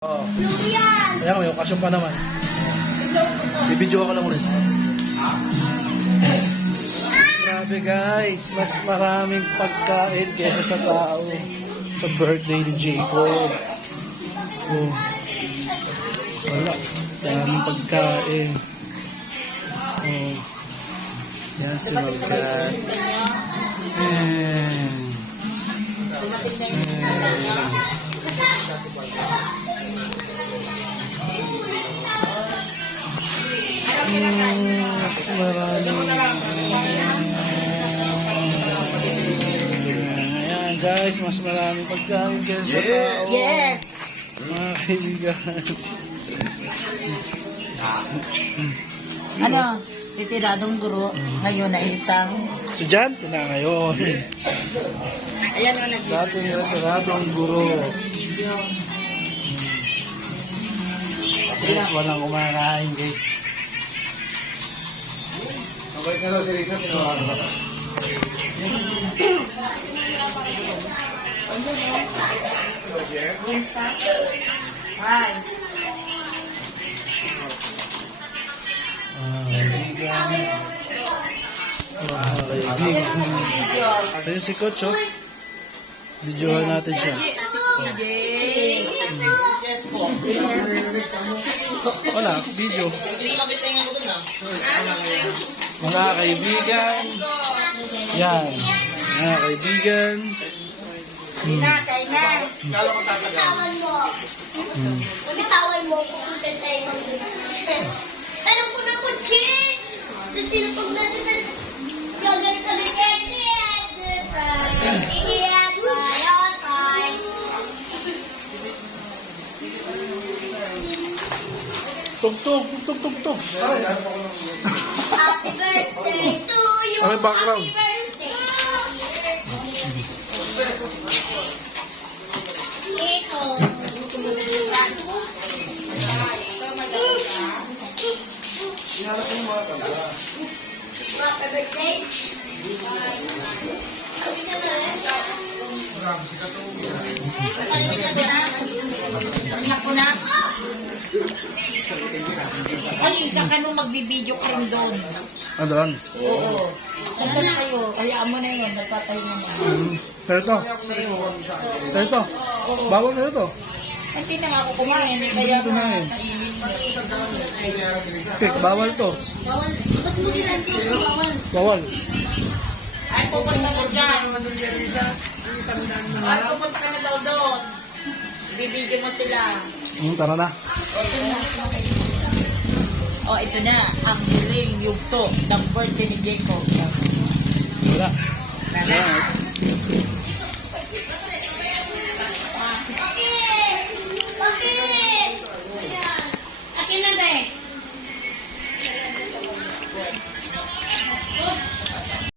Oh. Ayan, may okasyon pa naman. Bibidyo ako lang ulit. Grabe guys, mas maraming pagkain kesa sa tao sa birthday ni Jacob. Oh. Wala. Daming pagkain. Oh. Yan si Magkat. Mas maraming ayan guys, mas maraming pagkain kesa sa tao. Yes! Mga kaibigan. Ano, titiradong guro, ngayon na isang... Estudyante na ngayon. Ayan ang nag- Dati nilatiradong guro. Guys, walang kumakain guys. Okay na daw si Risa, tinawagan ba? Hi. Kaibigan. Kaibigan. Ayun si Coach, oh. Videohan natin siya. PJ. Yes po. Wala, video. Mga kaibigan. Yan. Mga kaibigan. Kay na. Kala ko tatagal. Bitawan mo. Bitawan mo, pupunta sa ibang pero kung ako, Che, tapos tinapag natin, tapos gagalit kami, Tugtog, tugtog, tugtog. Happy birthday to you. Ano yung background? Happy birthday. Ito. Happy birthday. Grabe si Kato. Anak ko na. Ay, kakanong magbibideo ka rin doon. Ah, doon. Oo. Punta na kayo. Hayaan mo na yun. Nagpatayo na na. Sa'yo to. Sa'yo to. Bawal sa'yo to. Hindi na nga ako kumain. Eh, kaya Hindi kumain. kainin mo. Pik, bawal to. Bawal. Ba't mo ginanti siya bawal? Bawal. Ay, pupunta ka dyan. Ay, pupunta ka na daw doon. Bibidyo mo sila. Tara na. Oh, ito na. Ang huling yugto ng birthday ni Jacob. Wala. Wala na.